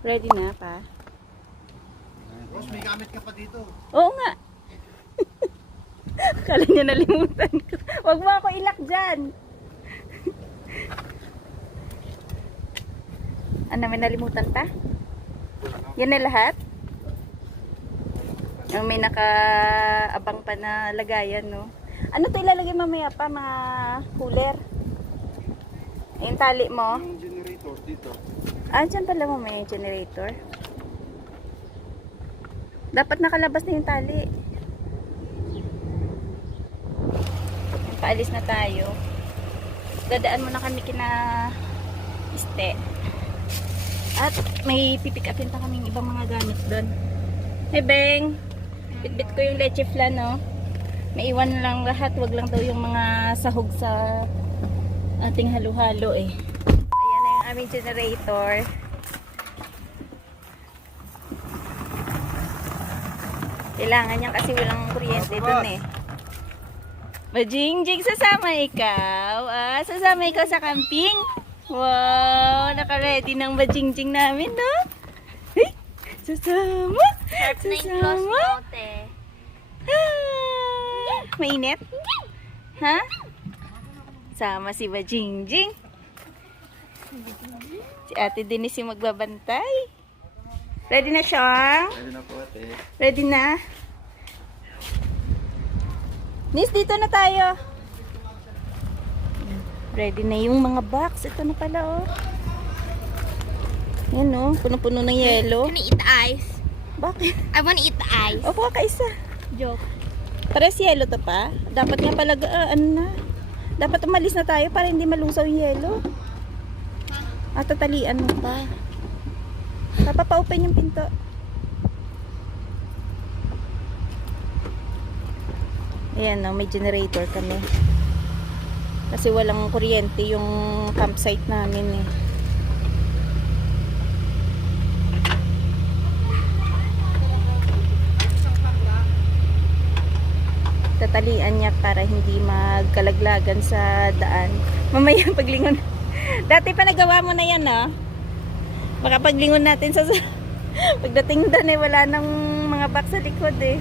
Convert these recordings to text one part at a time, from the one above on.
Ready na pa? Rose, may gamit ka pa dito. Oo nga. Kala niya nalimutan ko. Huwag mo ako ilak dyan. Ano, may nalimutan pa? Yan na lahat? Yung may nakaabang pa na lagayan, no? Ano to ilalagay mamaya pa, mga cooler? Yung tali mo? Yung generator dito. Ah, dyan pala mo may generator. Dapat nakalabas na yung tali. Paalis na tayo. Dadaan muna kami kina Iste. At may pipick upin pa kaming ibang mga gamit doon. Hey Beng! Bitbit ko yung leche flan, no? Maiwan lang lahat. Wag lang daw yung mga sahog sa ating halo-halo eh. Ayan na yung aming generator. Kailangan niya kasi walang kuryente dun eh. Bajingjing, sasama ikaw? Ah, sasama ikaw sa camping? Wow, naka-ready ng bajingjing namin, no? Hey, sasama? Sasama? Ah, mainit? Ha? Sama si Bajingjing. Si Ate Denise yung magbabantay. Ready na siya? Ready na po ate. Ready na? Nis, dito na tayo. Ready na yung mga box. Ito na pala, oh. Yan, oh. Puno-puno ng yelo. Can I eat the ice? Bakit? I want to eat the ice. Opo ka isa. Joke. Pares yelo to pa. Dapat nga pala, ano na. Dapat umalis na tayo para hindi malusaw yung yelo. At tatalian mo pa. Papapa-open yung pinto. Ayan, no, may generator kami. Kasi walang kuryente yung campsite namin eh. Tatalian niya para hindi magkalaglagan sa daan. Mamaya paglingon. Dati pa nagawa mo na yan, no? Baka paglingon natin sa pagdating doon eh, wala nang mga box sa likod eh.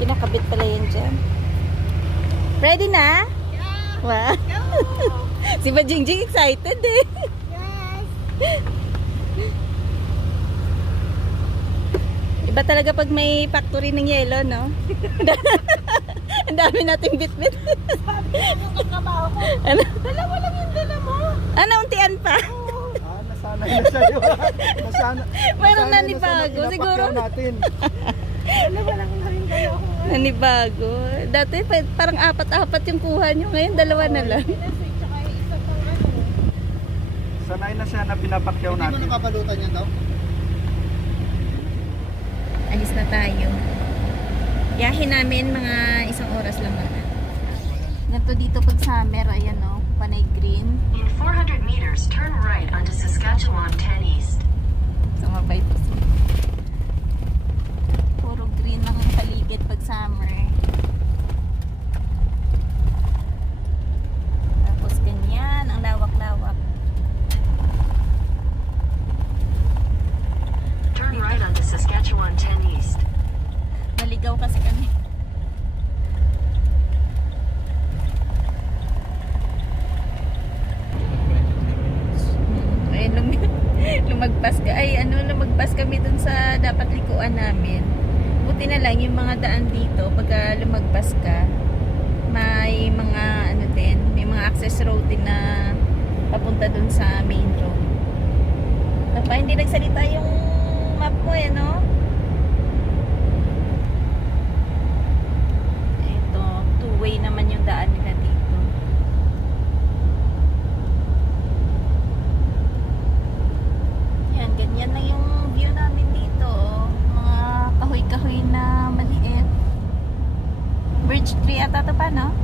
Kinakabit pala yan dyan. Ready na? Yeah. Wow. Go. Si Bajingjing excited eh. Yes. Iba talaga pag may factory ng yelo, no? Ang dami nating bit-bit. Ano? Dalawa lang yung dala mo. Ano, untian pa? Ah, nasanay na sa'yo. Mayroon nasanay nanibago, na sa siguro. natin. Dalawa lang yung rin dala ko. Nanibago. Dati parang apat-apat yung kuha nyo. Ngayon, dalawa na lang. Tsaka isa pang ano. Sanay na siya na pinapakyaw natin. Hindi mo nakabalutan yan daw? Alis na tayo. Yahin namin mga 1 oras lang na. Ganito dito pag summer, ayan o, panay green. In 400 meters, turn right onto Saskatchewan 10 East. So mabait po siya. Puro green ang paligid pag summer. Tapos ganyan, ang lawak-lawak. Turn right onto Saskatchewan 10 East. Naligaw kasi kami. Ay, lumagpas ka. Ay, lumagpas kami dun sa dapat likuan namin. Buti na lang yung mga daan dito, pagka lumagpas ka, may mga ano din, may mga access road din na papunta dun sa main road. Papa, hindi nagsalita yung map mo eh, no? Ito, two-way naman yung daan nila dito. Yan, ganyan na yung view namin dito. Oh. Mga kahoy-kahoy na maliit. Birch tree ata ito pa, no?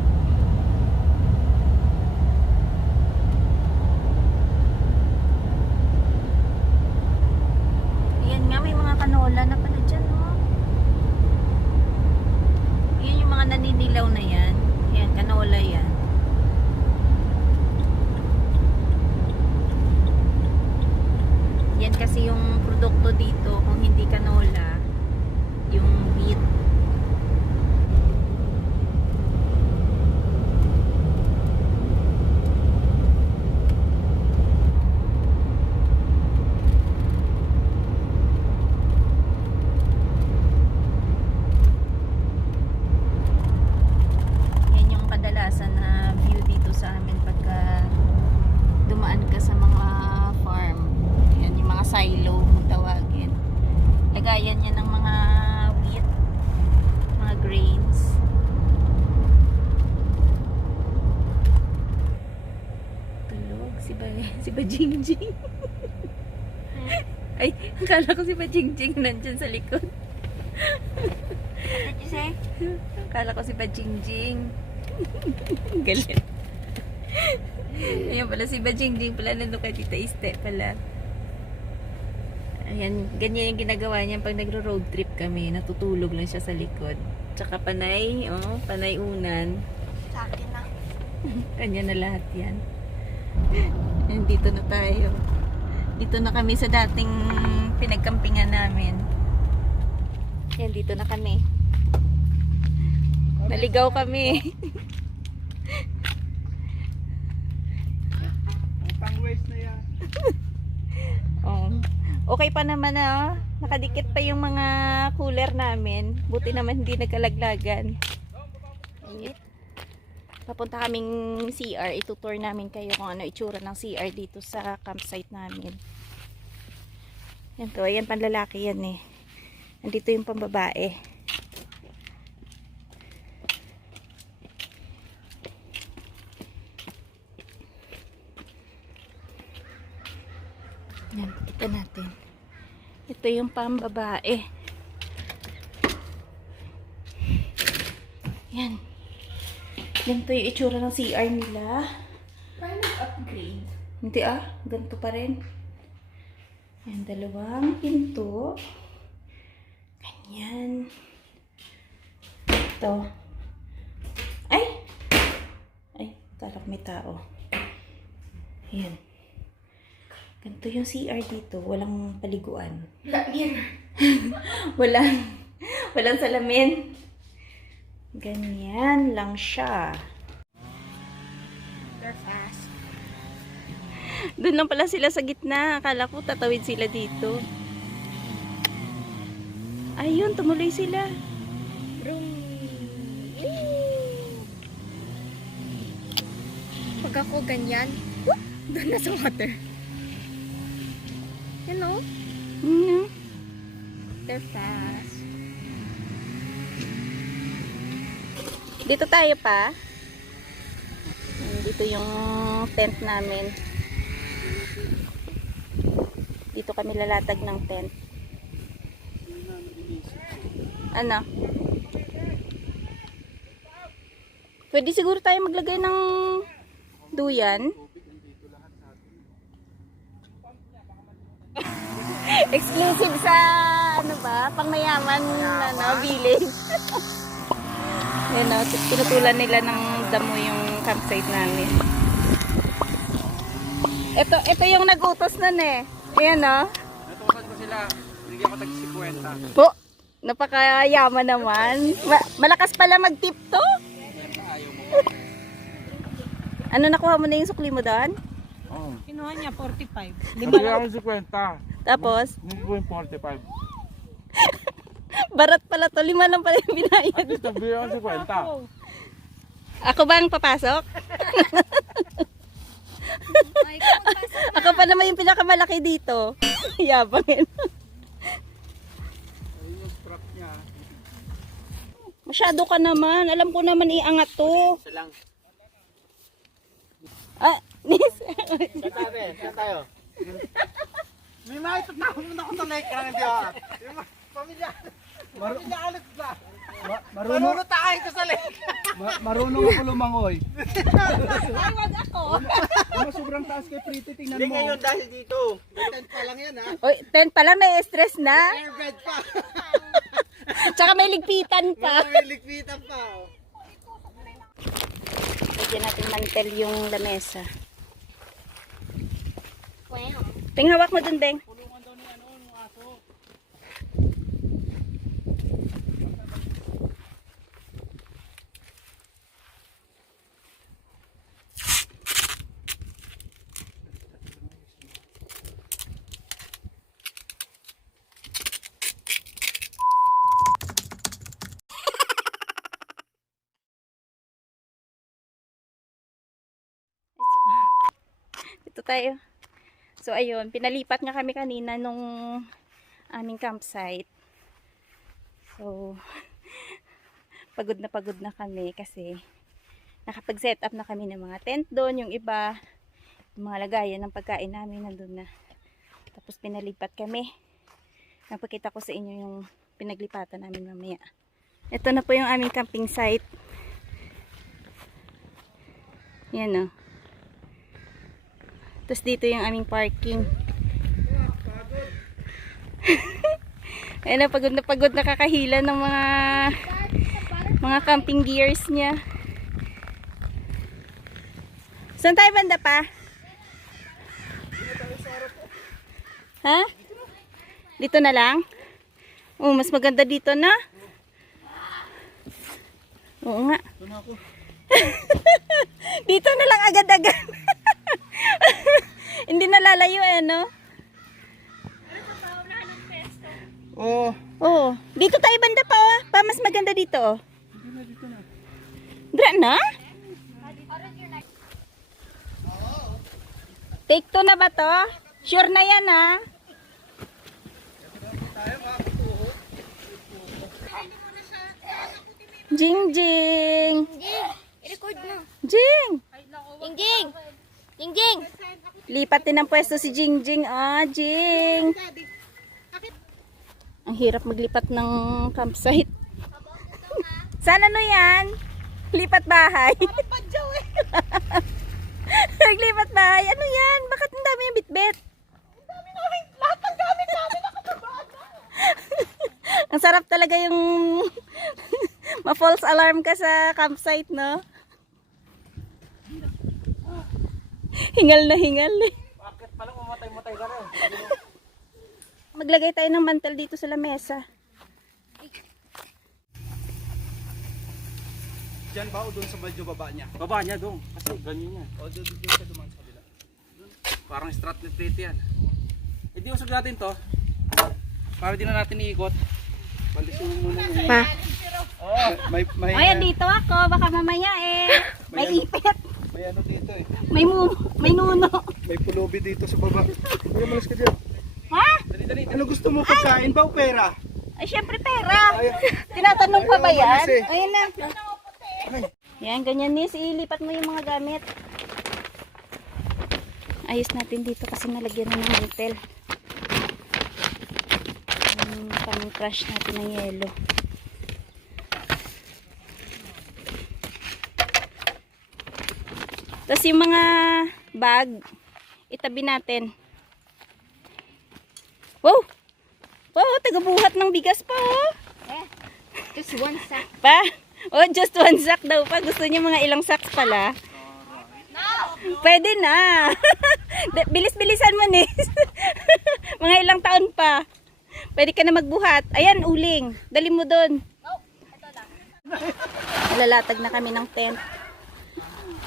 kasi yung produkto dito, kung hindi canola, yung wheat. Yan yung kadalasan na view dito sa amin pagka dumaan ka sa mga farm. Yan yung mga silo kung tawagin. Lagayan yan ng mga wheat, mga grains. Tulog si Bajingjing. Ay, akala ko si Bajingjing nandyan sa likod. What did you say? Akala ko si Bajingjing. Galit. Ayan pala si Bajingjing pala, nandun kay Tita Iste pala. Ayan, ganyan yung ginagawa niya pag nagro-road trip kami. Natutulog lang siya sa likod. Tsaka panay, panay unan. Sa akin na. Kanya na lahat yan. Ayan, dito na tayo. Dito na kami sa dating pinagkampingan namin. Ayan, dito na kami. Naligaw kami. Pang-waste na yan. Oh. Okay pa naman nakadikit pa yung mga cooler namin. Buti naman hindi nagkalaglagan. Ayun. Papunta kaming CR. Itutour namin kayo kung ano itsura ng CR dito sa campsite namin. Yan to. Ayan panlalaki yan eh. Nandito yung pambabae. Yan, kita natin. Ito yung pambabae. Yan. Ganito yung itsura ng CR nila. Paano upgrade? Hindi ganito pa rin. Yan, dalawang pinto. Ganyan. Ito. Ay! Kala ko may tao. Yan. Ganito yung CR dito. Walang paliguan. walang salamin. Ganyan lang siya. They're fast. Doon lang pala sila sa gitna. Akala ko tatawid sila dito. Ayun, tumuloy sila. Pag ako ganyan, doon na sa water. You know? They're fast. Dito tayo pa. Dito yung tent namin. Dito kami lalatag ng tent. Ano? Pwede siguro tayo maglagay ng duyan. Exclusive sa pangmayaman village. Yan tinutulan nila ng damo yung campsite namin. Ito yung nagutos nun eh. Ayan Natusan ko sila. Bigyan ko tag-50. Po, napakayaman naman. Malakas pala mag-tip to. Ano nakuha mo na yung sukli mo doon? Oo. Kinuha niya 45. Bigyan ko 50. Tapos, Hindi ko yung 45. barat pala to. 5 lang pala yung binayad. At least bigyan ko 50. Ako ba ang papasok? Ako pa naman yung pinakamalaki dito. Yabangin. Ayun yung strap niya. Masyado ka naman. Alam ko naman iangat to. Isa lang. Nis. Saan tayo? May makita na ako muna ko sa lake. Hindi ako. Pamilya. Pamilya alit ba? Marunong tayo ko sa lake. Marunong ako lumangoy. Ay, wag ako. Sobrang taas kay Pretty. Tingnan mo. Hindi ngayon dahil dito. Tent pa lang yan ha. Oy, 10 pa lang na-stress na. Airbed pa. Tsaka may ligpitan pa. May likpitan pa. Oh. Lagyan natin mantel yung lamesa. Wow. Ting, hawak mo dun, Beng. Ito tayo. So ayun, pinalipat nga kami kanina nung aming campsite. So pagod na kami kasi nakapag-set up na kami ng mga tent doon. Yung iba, yung mga lagayan ng pagkain namin nandun na. Tapos pinalipat kami. Napakita ko sa inyo yung pinaglipatan namin mamaya. Ito na po yung aming camping site. Yan o. Tapos dito yung aming parking. Ayan na pagod na kakahila ng mga camping gears niya. Saan tayo banda pa? Ha? Dito na lang? Oh, mas maganda dito na. Oo nga. Dito na lang agad-agad. Hindi na lalayo eh, no? Oo. Oo. Dito tayo banda pa, oh. Pa, mas maganda dito, oh. Dra na? Take 2 na ba to? Sure na yan, ha? Jing Jing. I-record mo. Jing. Jingjing! Jingjing! Lipat din ang pwesto si Jing Jing. Ah, Jing. Ang hirap maglipat ng campsite. Saan ano yan? Lipat bahay. Naglipat bahay. Ano yan? Bakit ang dami yung bitbit? Ang dami namin. Lahat ng gamit namin nakababaan na. Ang sarap talaga yung ma-false alarm ka sa campsite, no? Hingal na hingal. Bakit palang umatay-matay ka rin? Maglagay tayo ng mantel dito sa lamesa. Diyan ba o doon sa medyo baba niya? Baba niya doon. Kasi ganyan yan. O doon sa duman sa kabila. Parang strategy plate yan. Hindi usog natin to. Para di na natin iikot. Balisin mo muna yung... Pa. May Ayan, dito ako. Baka mamaya may ipit. may ano dito eh. May nuno. May pulubi dito sa baba. Kuya, malas ka dyan. Ha? Ano gusto mo, pagkain ba o pera? Ay, syempre pera. Tinatanong pa ba yan? Ayan na. Yan, ganyan nis. Ilipat mo yung mga gamit. Ayos natin dito kasi nalagyan na ng mantel. Pang-crush natin ng yelo. Tapos yung mga bag, itabi natin. Wow! Wow, tagabuhat ng bigas pa, oh. Just one sack. Pa? Oh, just one sack daw pa. Gusto niya mga ilang sacks pala. Pwede na. Bilis-bilisan mo, Nis. Mga ilang taon pa. Pwede ka na magbuhat. Ayan, uling. Dali mo doon. Lalatag na kami ng tent.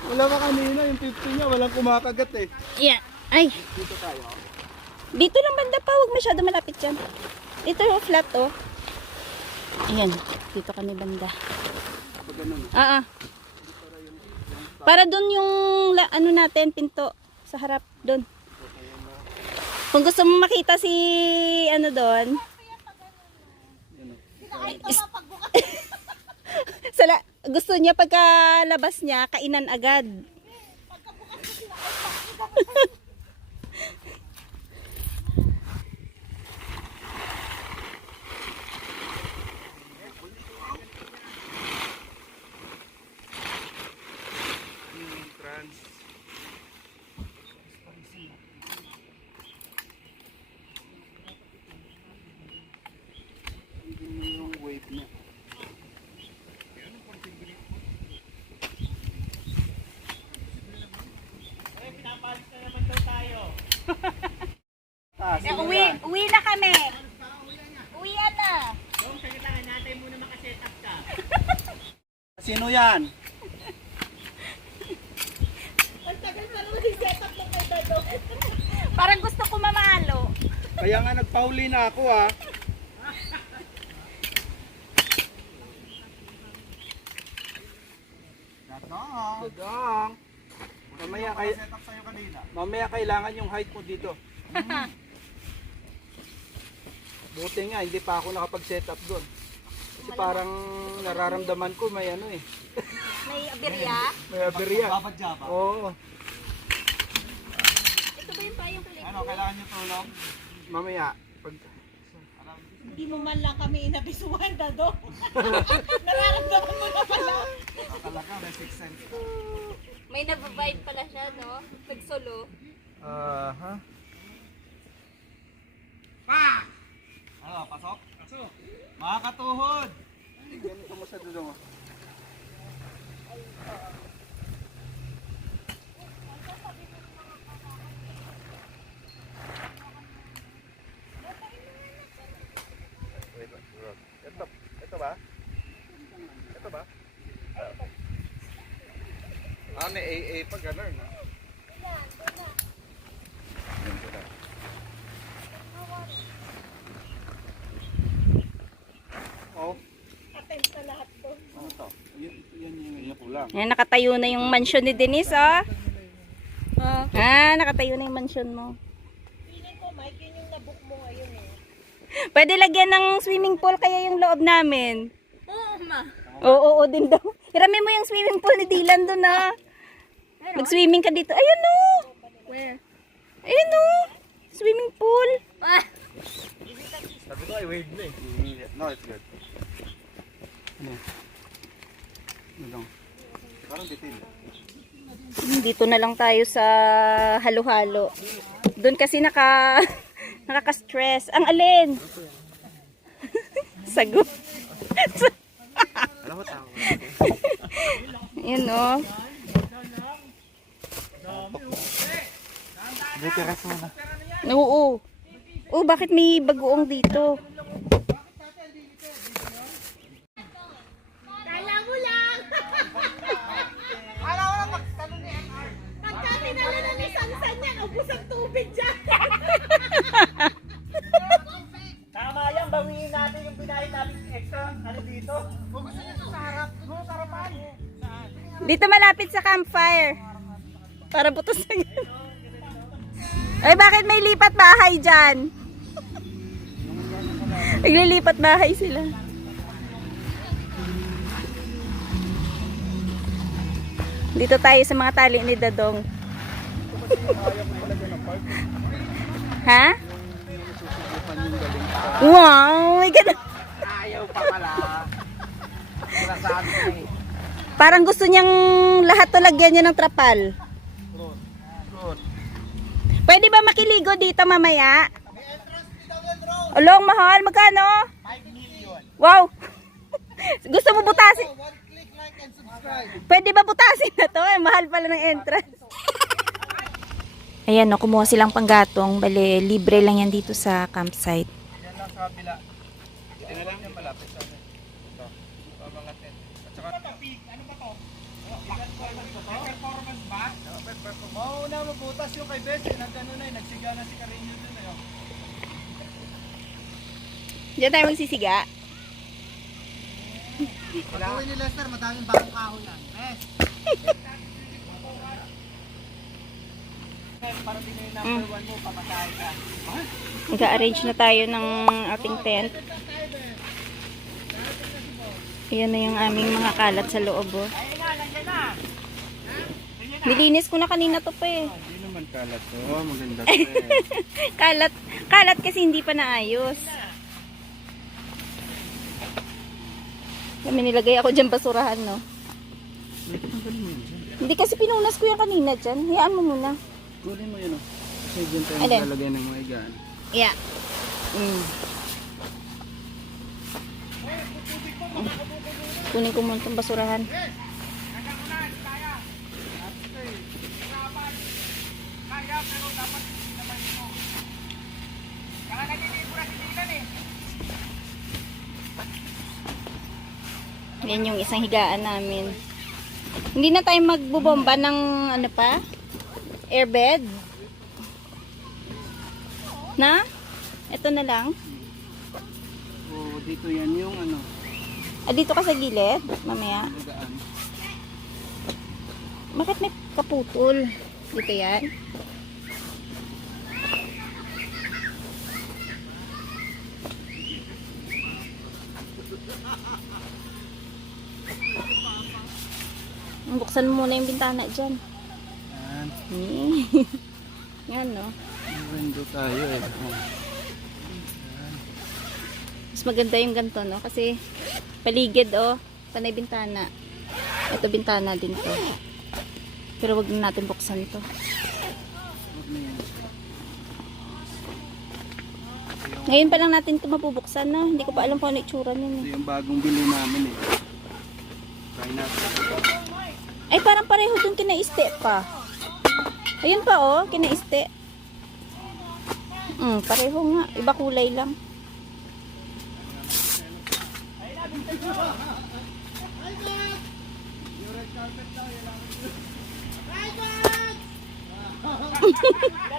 Wala ka kanina, yung 50 niya, walang kumakagat eh. Yan. Ay. Dito tayo. Dito lang banda pa. Huwag masyado malapit dyan. Ito yung flat, oh. Ayan. Dito kami banda. Pag ganun. Para doon yung ano natin, pinto sa harap doon. Kung gusto mo makita si ano doon. Gusto niya pagkalabas niya, kainan agad. Yung wave niya. Uwi na kami. Uwi na. Sino yan? Parang gusto ko mamalo. Kaya nga nagpauli na ako ah. Dadang. Mamaya kailangan yung height mo dito. Buti nga, hindi pa ako nakapag-set up doon. Kasi parang nararamdaman ko may ano eh. May aberya. May aberya. Oo. Ito ba yung payong kulit? Ano, kailangan nyo tulong? Mamaya. Pag... Hindi mo man lang kami inabisuhan na do. Nararamdaman mo na pala. Talaga, may 6 cents. May nababayad pala siya, no? Nagsolo. Aha. Ano, pasok? Mga katuhod! Ganito mo sa dudong. Ito ba? Ito ba? May AA pa gano'n. Oh. Attempt na lahat to. Ano to? Yan yung kulang. Ayan, nakatayo na yung mansion ni Denise, oh. Nakatayo na yung mansion mo. Feeling ko, Mike, yun yung nabook mo ngayon eh. Pwede lagyan ng swimming pool kaya yung loob namin. Oo, ma. Oo, din daw. Hirami mo yung swimming pool ni Dylan doon, ah. Mag-swimming ka dito. Ayun, oh. Where? Ayun, oh. Swimming pool. Ah! Sabi ko ay wave na eh. No, it's good. Ano? Ano lang? Parang detail. Dito na lang tayo sa halo-halo. Doon kasi nakaka-stress. Ang alin? Sagot. Alam mo tao. Yun, oh. Buteras mo na. Oo. Oh, bakit may bagoong dito? Kala mo lang! Pagka tinala na ni Sansan yan, ubus ang tubig dyan. Tama yan, bawiin natin yung binahin natin extra. Ano dito? Kung gusto nyo sa harap, doon sa harapan. Dito malapit sa campfire. Para butos na yan. Ay, bakit may lipat bahay dyan? Naglilipat bahay sila. Dito tayo sa mga tali ni Dadong. Ha? Wow, my God. Ayaw pa pala. Sinasabi ko eh. Parang gusto niyang lahat to lagyan niya ng trapal. Pwede ba makiligo dito mamaya? Along, mahal. Magkano? 5 million. Wow! Gusto mo butasin? One click, like, and subscribe. Pwede ba butasin na to? Mahal pala ng entrance. Ayan, no, kumuha silang panggatong. Bale, libre lang yan dito sa campsite. Yan lang sa kabila. Ito na lang yung malapit sa akin. Ito. Pamangat din. At saka... Ano ba to? Performance ba? Mauna mabutas yung kay Bes. Nagano na eh. Nagsiga na si Carino dun eh. Diyan tayo magsisiga. Pag-uwi ni Lester, madaming bagong kahon yan. Bes! Para din yung number 1 mo, pamatay ka. Nag-arrange na tayo ng ating tent. Ayan na yung aming mga kalat sa loob. Oh. Nilinis ko na kanina to pa eh. Hindi naman kalat to. Oh, maganda to eh. Kalat kasi hindi pa naayos. Kami nilagay ako dyan basurahan, no? Hindi kasi pinunas ko yung kanina dyan. Hayaan mo muna. Gulin mo yun oh. Kasi dyan tayo Alin? maglalagay ng mga igaan. Yeah. Kunin ko muna itong basurahan. Yan yung isang higaan namin. Hindi na tayo magbubomba ng ano pa? Airbed. Na? Ito na lang. Oh, dito yan yung ano. Dito ka sa gilid. Mamaya. Igaan. Bakit may kaputol? Dito yan? Buksan mo muna yung bintana dyan. Yan. Yan, no? Window tayo eh. Mas maganda yung ganito, no? Kasi paligid, oh. Panay bintana. Ito bintana din to. Pero wag na natin buksan to. Ngayon pa lang natin ito mabubuksan, no? Hindi ko pa alam kung ano itsura niyan, Ito eh. yung bagong bili namin eh. Try natin. Ay, parang pareho dun kinaiste pa. Ayun pa, oh. Kinaiste. Pareho nga. Iba kulay lang.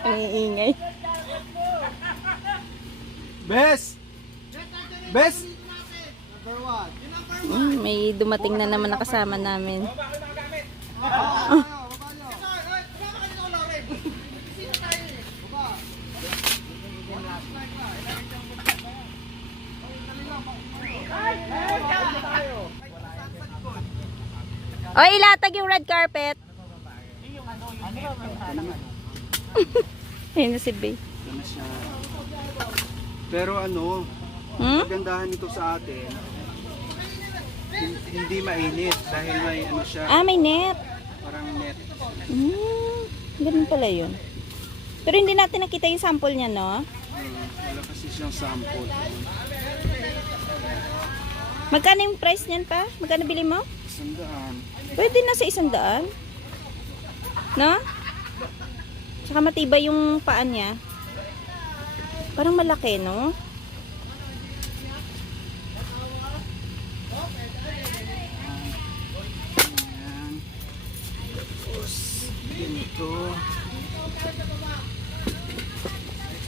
Ang iingay. Bes! Bes! May dumating na naman na kasama namin. Oy, ilatag yung red carpet. Ayun na si Bay. Ito na siya. Pero ano, kagandahan nito sa atin, hindi mainit dahil may ano siya, Ah, may net. parang net. Ganun pala yun. Pero hindi natin nakita yung sample niya, no? Wala kasi siyang sample. Magkano yung price niyan pa? Magkano bili mo? 100. Pwede na sa 100. No? Tsaka matibay yung paan niya. Parang malaki, no? Ayan. Tapos, ganito.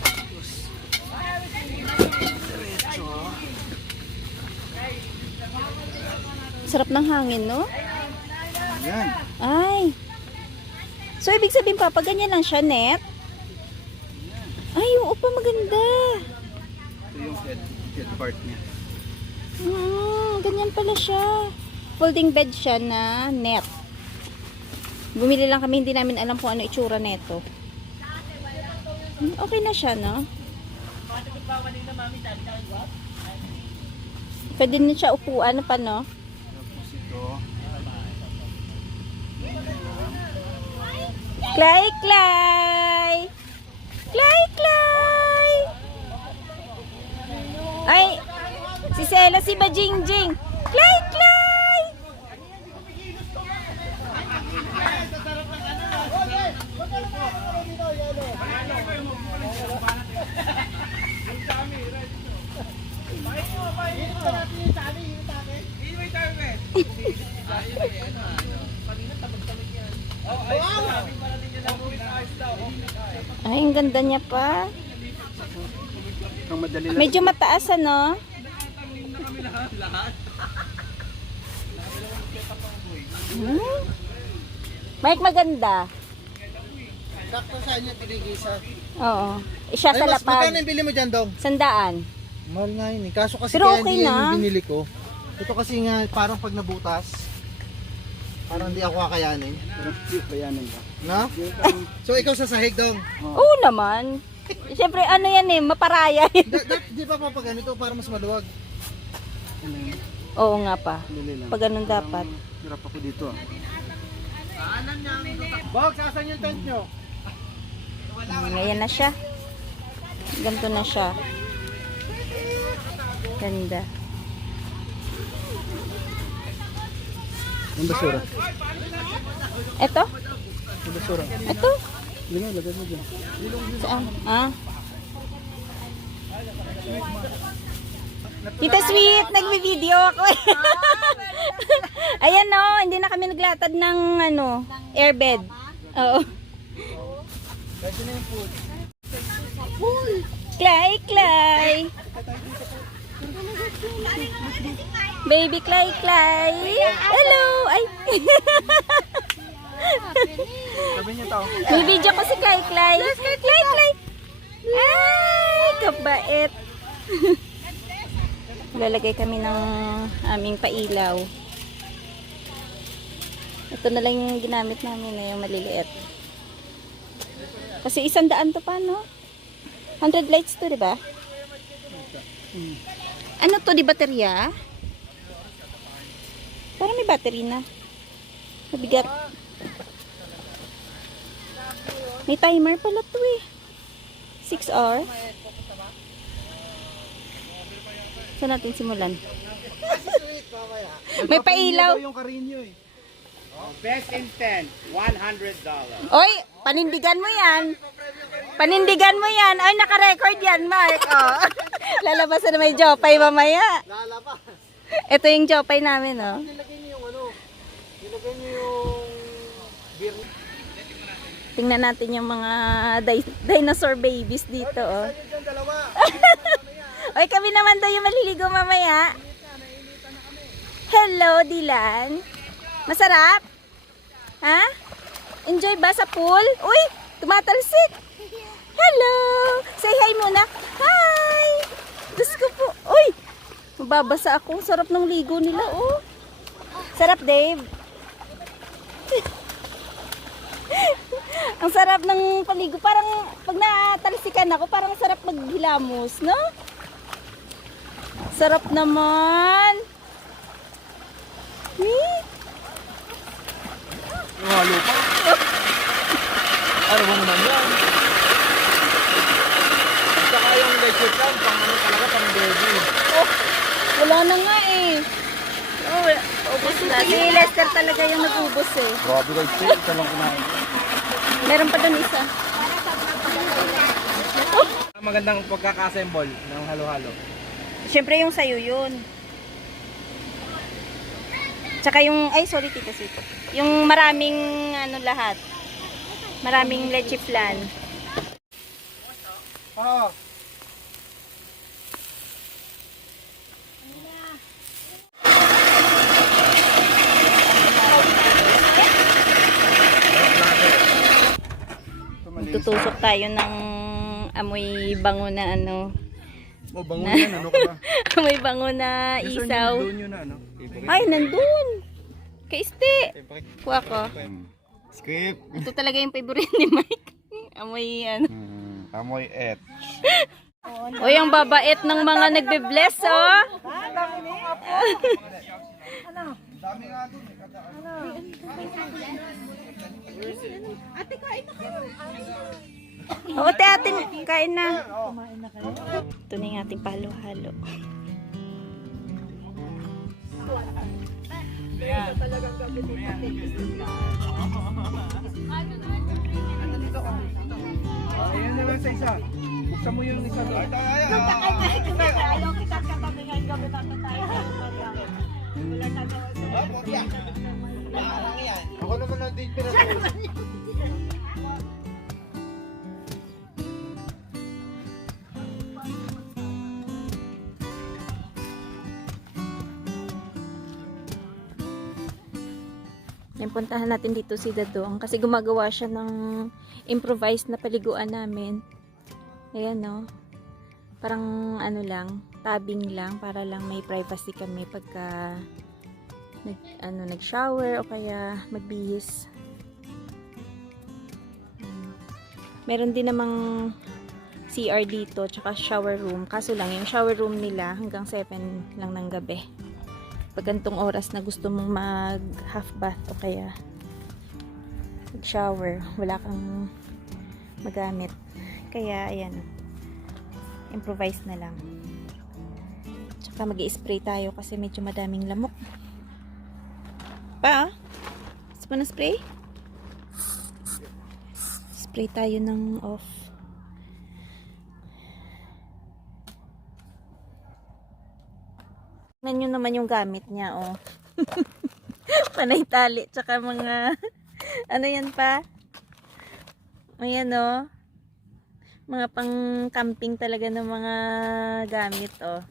Tapos, diretso. Sarap ng hangin, no? Ayan. Ay. So, ibig sabihin pa, pag ganyan lang siya, net? Ay, oo pa, maganda. Ito yung head part niya. Ganyan pala siya. Folding bed siya na net. Bumili lang kami, hindi namin alam kung ano itsura neto. Okay na siya, no? Pwede na siya upuan, pa, no? Tapos ito. Clay, Clay! Clay, Clay! Ay! Si Sela, si Bajingjing! Clay, Clay! Ay, ang ganda niya pa. Ang madali lang. Medyo mataas, ano? Mike, maganda. Sakto sa inyo, pinigisa. Oo. Siya sa Magkano lapag. yung bili mo dyan, Dong? 100. Mahal nga yun eh. Kaso kasi Pero kaya okay hindi yan na. yung binili ko. Ito kasi nga parang pag nabutas, parang hindi ako kakayanin. Bayanan ba? No? So ikaw sa sahig, Dong? Oo naman. Siyempre, ano yan eh, maparaya. Di ba pa pag ganito para mas maluwag? Oo nga pa. Dali lang. Pag ganun dapat. Hirap ako dito ah. Bog, sasan yung tent nyo? Ngayon na siya. Ganito na siya. Ganda. Ang basura. Eto? Ang basura. Eto? Lagay mo dyan. Saan? Ah? Tita Sweet, nagme-video ako. Ayan no, hindi na kami naglatad ng ano, airbed. Oo. Clay, Clay. Baby Clay, Clay. Hello. Ay. Sabi niyo to. May video ko si Clay Clay. Clay Clay. Ay, kabait. Lalagay kami ng aming pailaw. Ito na lang yung ginamit namin na yung maliliit. Kasi 100 to pa, no? 100 lights to, di ba? Ano to, di baterya? Parang may battery na. Mabigat. May timer pala to eh. 6 hours. Saan natin simulan? May pailaw. Yung karinyo eh. Best in 10, $100. Oy, panindigan mo yan. Panindigan mo yan. Ay, naka-record yan, Mark. Oh. Lalabasan na may jopay mamaya. Lalaba. Ito yung jopay namin, oh. Nilagay niyo yung ano. Nilagay niyo yung beer. Tingnan natin yung mga dinosaur babies dito, oh. Ayun dyan, dalawa. Oy, kami naman daw yung maliligo mamaya. Hello, Dylan. Masarap? Ha? Enjoy ba sa pool? Uy, tumatalsik. Hello. Say hi muna. Hi. Diyos ko po. Uy, mababasa ako. Sarap ng ligo nila, oh. Sarap, Dave. Ang sarap ng paligo. Parang pag natalsikan ako, parang sarap maghilamos, no? Sarap naman. Halo pa. Ano ba naman yan? Saka yung lecture plan, pang ano talaga, pang baby. Oh, wala na nga eh. Oh, ubos na. Si Lester talaga yung nag-ubos eh. Grabe guys, ito lang kumain. Meron pa doon isa. Magandang pagkaka-assemble ng halo-halo. Siyempre yung sayo yun. Tsaka yung, ay sorry tita Sito. Yung maraming ano lahat. Maraming leche flan. Oo. Tutusok tayo ng amoy bango na ano. Oh, bangon yan, ano ka ba? Amoy bango na isaw. Doon yun na, ano? Ay, nandun. Kaiste. Kuha ko. Skip. Ito talaga yung favorite ni Mike. Amoy ano. Amoy et. O yung babait ng mga nagbe-bless, oh. Oo, ate, kain na. Ito na yung ating pahalo-halo. Ayan na lang sa isa. Buksan mo yung isa doon. Ako naman na date na to. Yan, puntahan natin dito si Dadong kasi gumagawa siya ng improvised na paliguan namin. Ayan, no. Parang ano lang, tabing lang para lang may privacy kami pagka nag-shower o kaya magbihis. Meron din namang CR dito tsaka shower room. Kaso lang yung shower room nila hanggang 7 lang ng gabi. Pag gantong oras na gusto mong mag half bath o kaya mag shower, wala kang magamit. Kaya ayan, improvise na lang. Tsaka mag-i-spray tayo kasi medyo madaming lamok. Pa, gusto mo na spray? Spray tayo ng off. Tignan nyo naman yung gamit niya, oh. Panay tali, tsaka mga, ano yan pa? Ayan, oh. Mga pang camping talaga ng mga gamit, oh.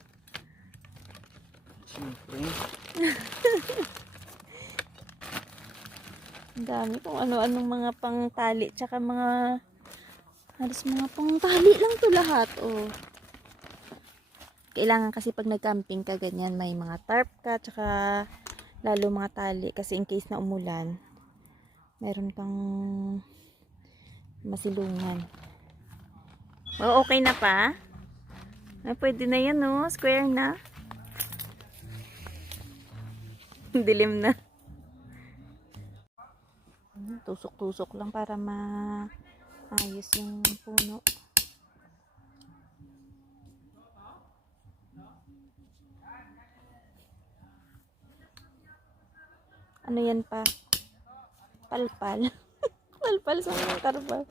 Ang dami kung ano-anong mga pangtali tsaka mga halos mga pangtali lang to lahat. Oh. Kailangan kasi pag nag-camping ka ganyan, may mga tarp ka tsaka lalo mga tali kasi in case na umulan, meron kang masilungan. Oh, okay na pa? Ay, pwede na yan, no? Square na. Dilim na. Tusok-tusok lang para maayos yung puno. Ano yan pa? Palpal. Palpal sa mga tarbal.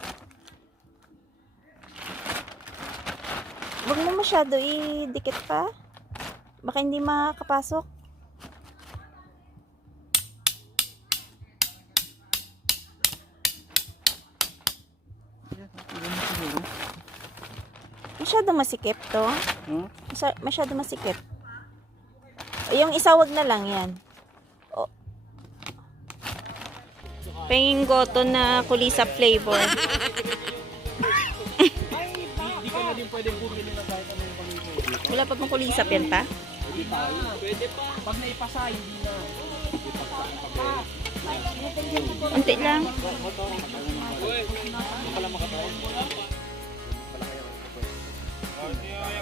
Huwag mo masyado idikit pa. Baka hindi makakapasok. Masyado masikip to. Masyado masikip. Yung isa wag na lang yan. Oh. Penging goto na kulisa flavor. Hindi ka na din pwedeng bumili na kahit ano yung pamili. Wala pa bang kulisap yan pa? Pwede pa. Pag naipasa, hindi na. Unti lang.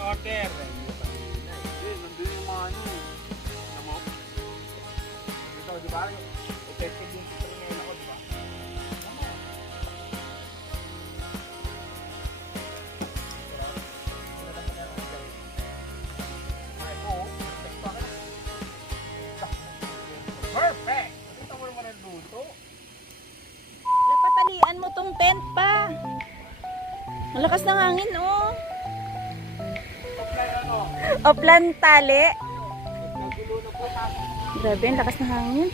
Order. Nandun yung mga ano. Namo. Ito, di ba? Effective yung tutorial ngayon ako, di ba? Perfect! Ito mo naman ang luto. Patalian mo tong tent pa. Malakas ng hangin, oh. Oplan tali. Grabe, ang lakas ng hangin.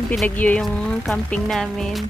Yung binagyo yung camping namin.